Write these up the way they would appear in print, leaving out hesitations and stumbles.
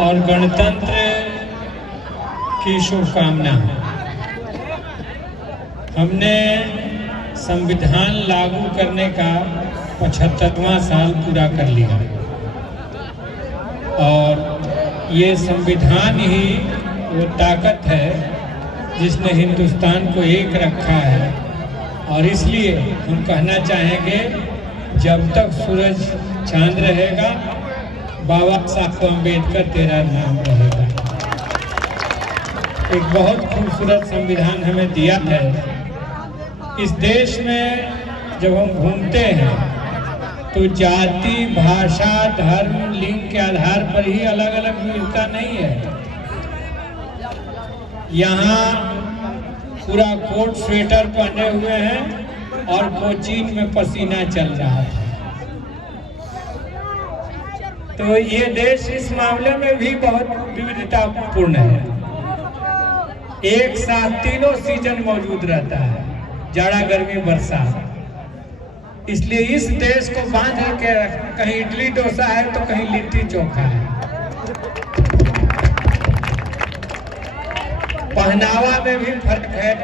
और गणतंत्र की शुभकामना। हमने संविधान लागू करने का 75वां साल पूरा कर लिया और ये संविधान ही वो ताकत है जिसने हिंदुस्तान को एक रखा है। और इसलिए हम कहना चाहेंगे, जब तक सूरज चांद रहेगा, बाबा साहब अम्बेडकर तेरा नाम रहेगा। एक बहुत खूबसूरत संविधान हमें दिया है। इस देश में जब हम घूमते हैं तो जाति, भाषा, धर्म, लिंग के आधार पर ही अलग अलग मिलता नहीं है। यहाँ पूरा कोट स्वेटर पहने हुए हैं और कोचीन में पसीना चल रहा है। तो ये देश इस मामले में भी बहुत विविधतापूर्ण है। एक साथ तीनों सीजन मौजूद रहता है, जाड़ा, गर्मी, बरसात। इसलिए इस देश को बांध के कहीं इडली डोसा है तो कहीं लिट्टी चोखा है। पहनावा में भी फर्क है।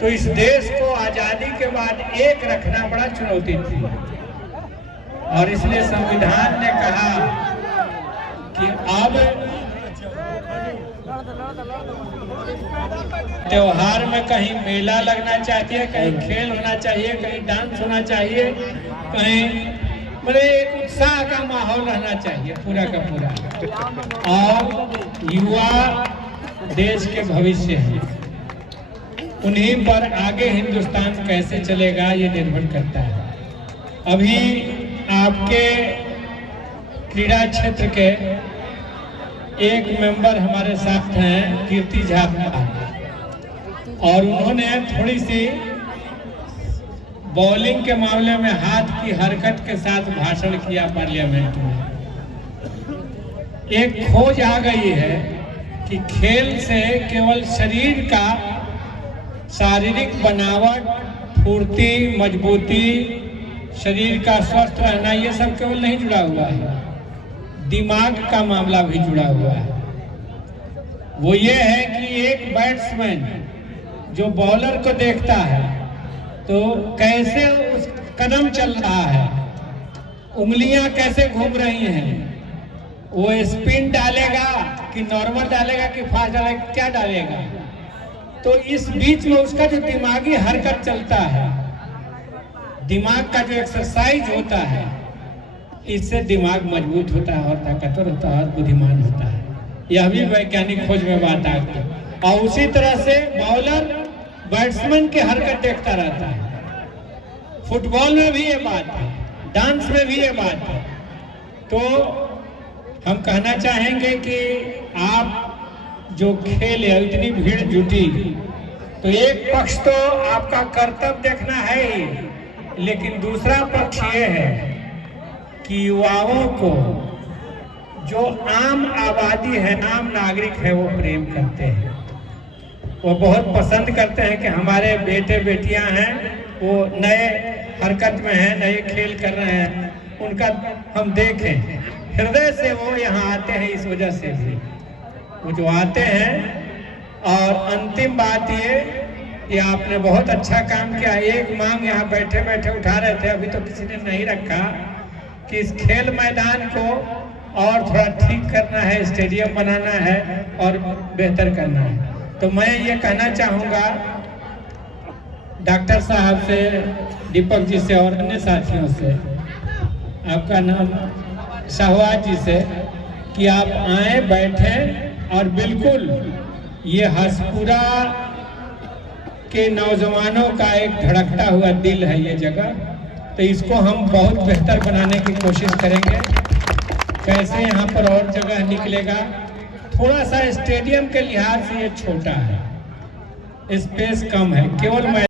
तो इस देश को आजादी के बाद एक रखना बड़ा चुनौती थी और इसलिए संविधान ने कहा कि अब त्योहार में कहीं मेला लगना चाहिए, कहीं खेल होना चाहिए, कहीं डांस होना चाहिए, कहीं मतलब एक उत्साह का माहौल रहना चाहिए पूरा का पूरा। और युवा देश के भविष्य हैं, उन्हीं पर आगे हिंदुस्तान कैसे चलेगा ये निर्भर करता है। अभी आपके क्रीड़ा क्षेत्र के एक मेंबर हमारे साथ हैं, कीर्ति झा, और उन्होंने थोड़ी सी बॉलिंग के मामले में हाथ की हरकत के साथ भाषण किया पार्लियामेंट में। एक खोज आ गई है कि खेल से केवल शरीर का शारीरिक बनावट, फुर्ती, मजबूती, शरीर का स्वस्थ रहना, ये सब केवल नहीं जुड़ा हुआ है, दिमाग का मामला भी जुड़ा हुआ है। वो ये है कि एक बैट्समैन जो बॉलर को देखता है तो कैसे उस कदम चल रहा है, उंगलियां कैसे घूम रही हैं, वो स्पिन डालेगा कि नॉर्मल डालेगा कि फास्ट डालेगा, क्या डालेगा। तो इस बीच में उसका जो दिमागी हरकत चलता है, दिमाग का जो एक्सरसाइज होता है, इससे दिमाग मजबूत होता है और ताकतवर होता है और बुद्धिमान होता है। यह भी वैज्ञानिक खोज में बात आती है। और उसी तरह से बॉलर बैट्समैन की हरकत देखता रहता है। फुटबॉल में भी ये बात है, डांस में भी ये बात है। तो हम कहना चाहेंगे कि आप जो खेल है, इतनी भीड़ जुटी, तो एक पक्ष तो आपका कर्तव्य देखना है ही, लेकिन दूसरा पक्ष ये है कि युवाओं को, जो आम आबादी है, आम नागरिक है, वो प्रेम करते हैं, वो बहुत पसंद करते हैं कि हमारे बेटे बेटियां हैं, वो नए हरकत में हैं, नए खेल कर रहे हैं, उनका हम देखें, हृदय से वो यहाँ आते हैं। इस वजह से भी वो जो आते हैं। और अंतिम बात ये आपने बहुत अच्छा काम किया। एक मांग यहाँ बैठे बैठे उठा रहे थे, अभी तो किसी ने नहीं रखा, कि इस खेल मैदान को और थोड़ा ठीक करना है, स्टेडियम बनाना है और बेहतर करना है। तो मैं ये कहना चाहूँगा डॉक्टर साहब से, दीपक जी से और अन्य साथियों से, आपका नाम शाहवाज जी से, कि आप आए, बैठें और बिल्कुल ये हसपुरा के नौजवानों का एक धड़कता हुआ दिल है ये जगह। तो इसको हम बहुत बेहतर बनाने की कोशिश करेंगे। कैसे यहाँ पर और जगह निकलेगा। थोड़ा सा स्टेडियम के लिहाज से ये छोटा है, स्पेस कम है, केवल